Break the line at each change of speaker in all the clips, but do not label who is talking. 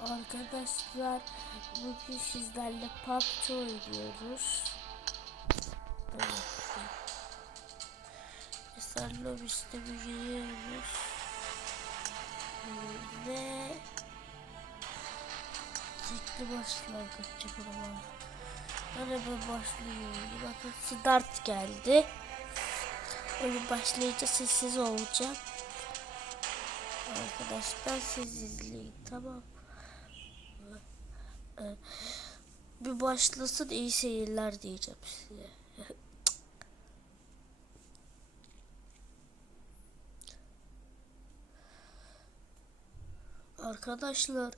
Arkadaşlar bugün sizlerle PUBG oynuyoruz. Mesela lobiste bir giriyoruz. Ve tekli başlangıç yapalım. Araba başlıyor. Bakın start geldi. Oyun başlayınca sessiz olacağım. Arkadaşlar siz izleyin tamam. Ee, Bir başlasın iyi seyirler diyeceğim size. Arkadaşlar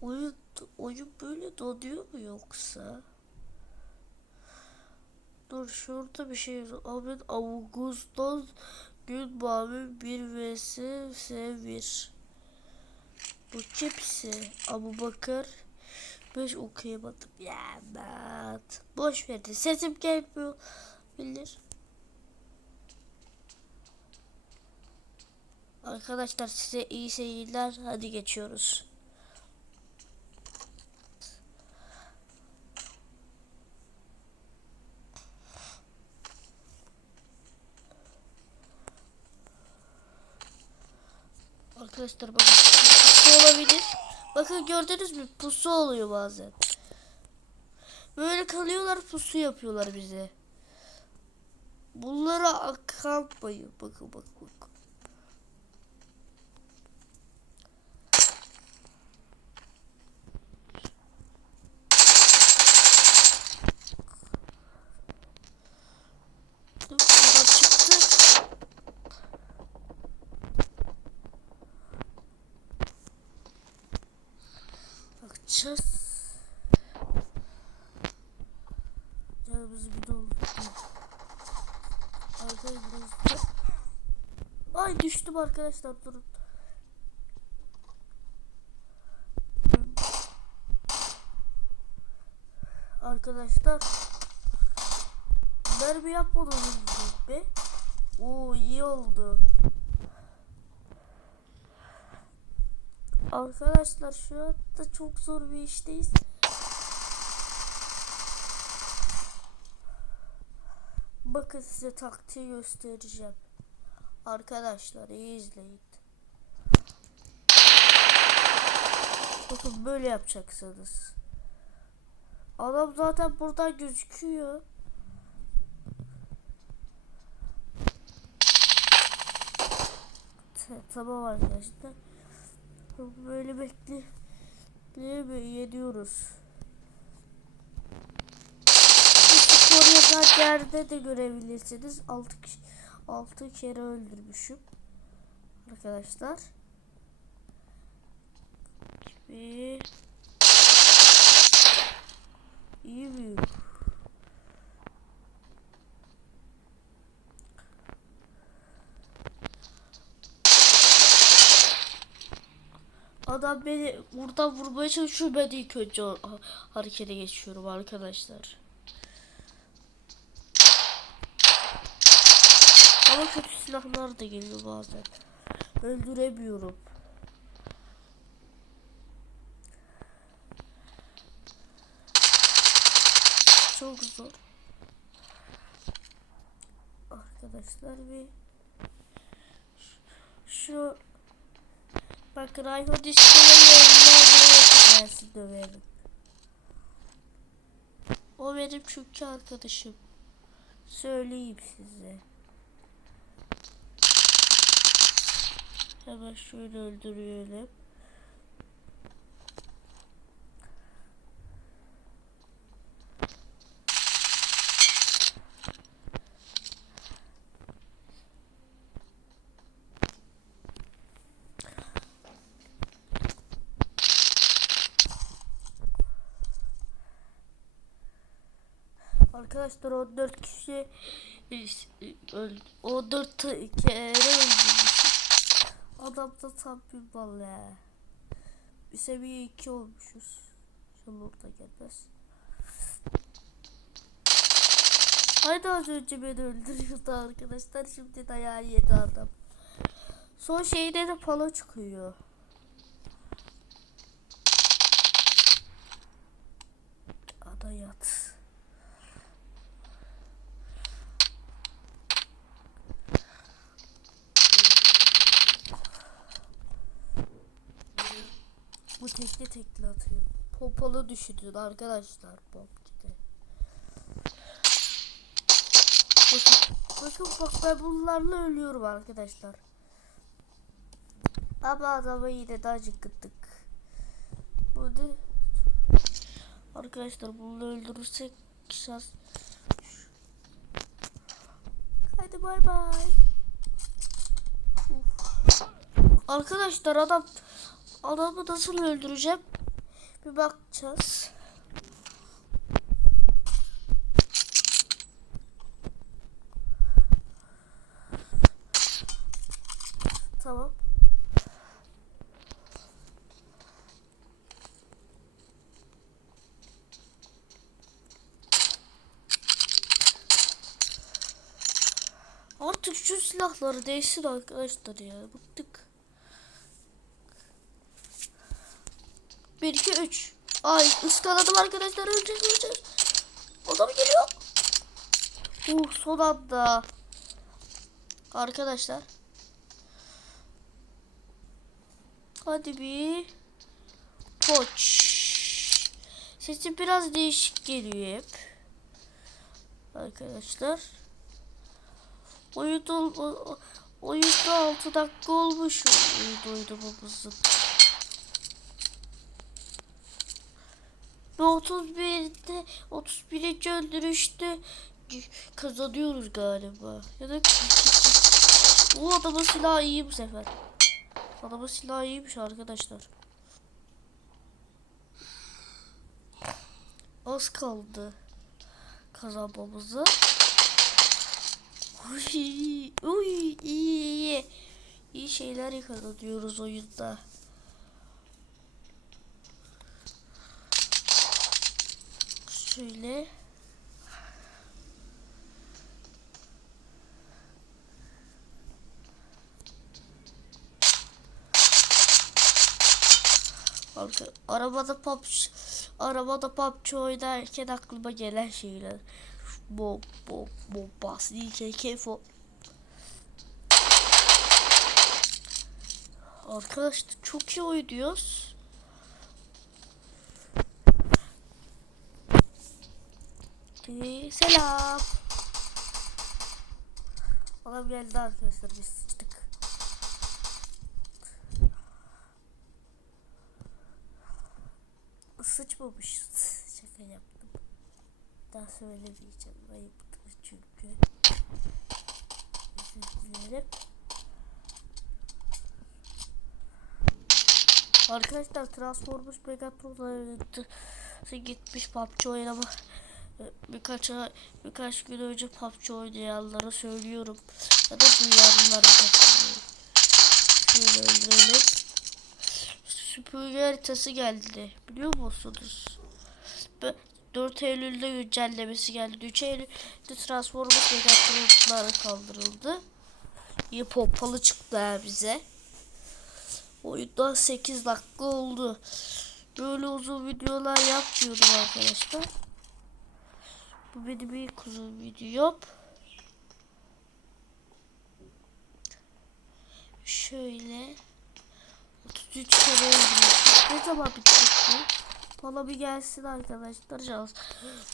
oyun oyun böyle donuyor mu yoksa? Dur şurada bir şey yazıyor. Ahmet Ağustos gün mavi 1 vs S1. Bu kimse? Abu Bakır. Beş okuyamadım. Ya Mat. Boş verdi. Sesim gelmiyor. Bilir. Arkadaşlar size iyi seyirler. Hadi geçiyoruz. Arkadaşlar bakın pusu olabilir. Bakın gördünüz mü pusu oluyor bazen. Böyle kalıyorlar pusu yapıyorlar bize. Bunlara. Bakın bakın bakın. Dur, buradan çıktı. Bakacağız. Canımızı bir doldu. Arkadaşlar. Ay düştüm arkadaşlar durun. Arkadaşlar. Mermi yapmadım be. Oo iyi oldu. Arkadaşlar şu anda çok zor bir işteyiz. Bakın size taktiği göstereceğim. Arkadaşlar iyi izleyin. Bakın böyle yapacaksınız. Adam zaten buradan gözüküyor. Tamam arkadaşlar. Böyle bekle. Böyle yediyoruz. Bu skor yazan yerde de görebilirsiniz. 6 6 kere öldürmüşüm. Arkadaşlar. Gibi. İyi mi? Adam beni buradan vurmaya çalışıyor. Ben ilk önce harekete geçiyorum arkadaşlar. Ama kötü silahlar da geliyor bazen. Öldüremiyorum. Çok zor. Arkadaşlar bir şu Bak Rayho yerine gelsin döverim. O benim çünkü arkadaşım. Söyleyeyim size. Hemen şöyle öldürüyorum. Arkadaşlar 14 kişi öldü. 14 kere öldürmüşüm. Adam da tam bir bal ya. Bir seviye 2 olmuşuz. İnşallah orada gelmez. Haydi az önce beni öldürüyordu arkadaşlar. Şimdi dayağı yedi adam. Son şeyde de palo çıkıyor. Tekli tekli atıyor. Pompalı düşünün arkadaşlar PUBG'de. Bakın, bakın bak ben bunlarla ölüyorum arkadaşlar. Ama adamı yine de acıktık. Burada arkadaşlar bunu öldürürsek şans. Hadi bay bay. Arkadaşlar adam adamı nasıl öldüreceğim? Bir bakacağız. Tamam. Artık şu silahları değişsin arkadaşlar ya. Bıktık. 1 2 3. Ay ıskaladım arkadaşlar. Öleceğiz öleceğiz. Adam geliyor. Uh son anda. Arkadaşlar. Hadi bir. Koç. Sesi biraz değişik geliyor hep. Arkadaşlar. Ol- oyunda 6 dakika olmuş oyunda oynamamızın. Ve 31'de 31. öldürüşte kazanıyoruz galiba. Ya da o adamın silahı iyi bu sefer. Adamın silahı iyiymiş arkadaşlar. Az kaldı kazanmamıza. Uy, uy, iyi, iyi. İyi şeyler yakalanıyoruz oyunda. Şöyle. Arka, arabada pop arabada PUBG oynarken aklıma gelen şeyler. Bu bu bu bas DJ Kefo. Arkadaşlar çok iyi oynuyoruz. Ee, Selam. Adam geldi arkadaşlar biz sıçtık. Sıçmamışız. Şaka yaptım. Daha söylemeyeceğim. Ayıptır çünkü. Özür dilerim. Arkadaşlar Transformers Megatron'a gitmiş PUBG oynama. Birkaç birkaç gün önce PUBG oynayanlara söylüyorum. Ya da duyanlar Şöyle öldürelim. Süpürge haritası geldi. Biliyor musunuz? Ve 4 Eylül'de güncellemesi geldi. 3 Eylül'de Transformers Megatron'lar kaldırıldı. İyi pompalı çıktı ha bize. Oyunda 8 dakika oldu. Böyle uzun videolar yapmıyorum arkadaşlar. Bu benim ilk uzun videom. Şöyle 33 kere öldürmüşüm. Ne zaman bitecek bu? Bana bir gelsin arkadaşlar. Şans,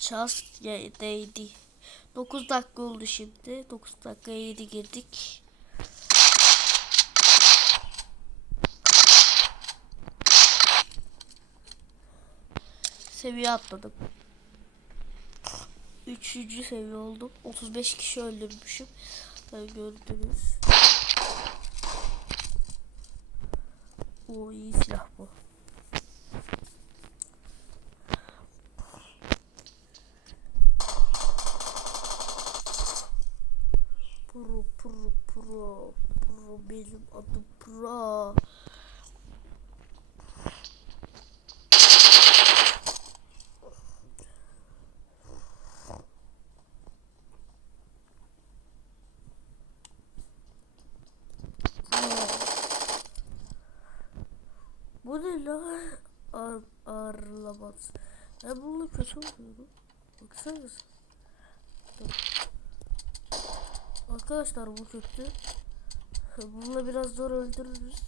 şans değdi. 9 dakika oldu şimdi. 9 dakika 7 girdik. Seviye atladım. Üçüncü seviye oldum. 35 kişi öldürmüşüm. Tabii gördünüz. O iyi silah bu. Pro pro pro pro benim adım pro. Lan? Ağır, ağırlamaz. Ben bununla kötü oluyorum. Baksanıza. Arkadaşlar bu kötü. Bununla biraz zor öldürürüz.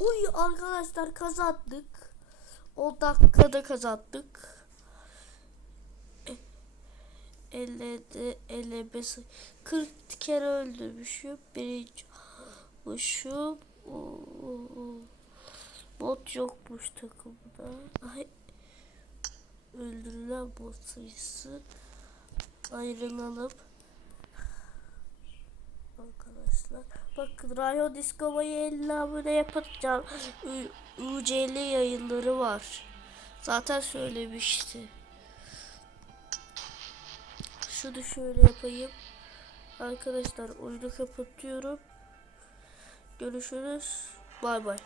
Uy arkadaşlar kazandık. 10 dakikada kazandık. E, 50 55 40 kere öldürmüşüm. Birinci olmuşum. Oo. Bot yokmuş takımda. Ay. Öldürülen bot sayısı ayrılalım. Arkadaşlar bakın Rayo Discovery'e 50 abone yapacağım. UCL yayınları var. Zaten söylemişti. Şunu şöyle yapayım. Arkadaşlar oyunu kapatıyorum. Görüşürüz. Bay bay.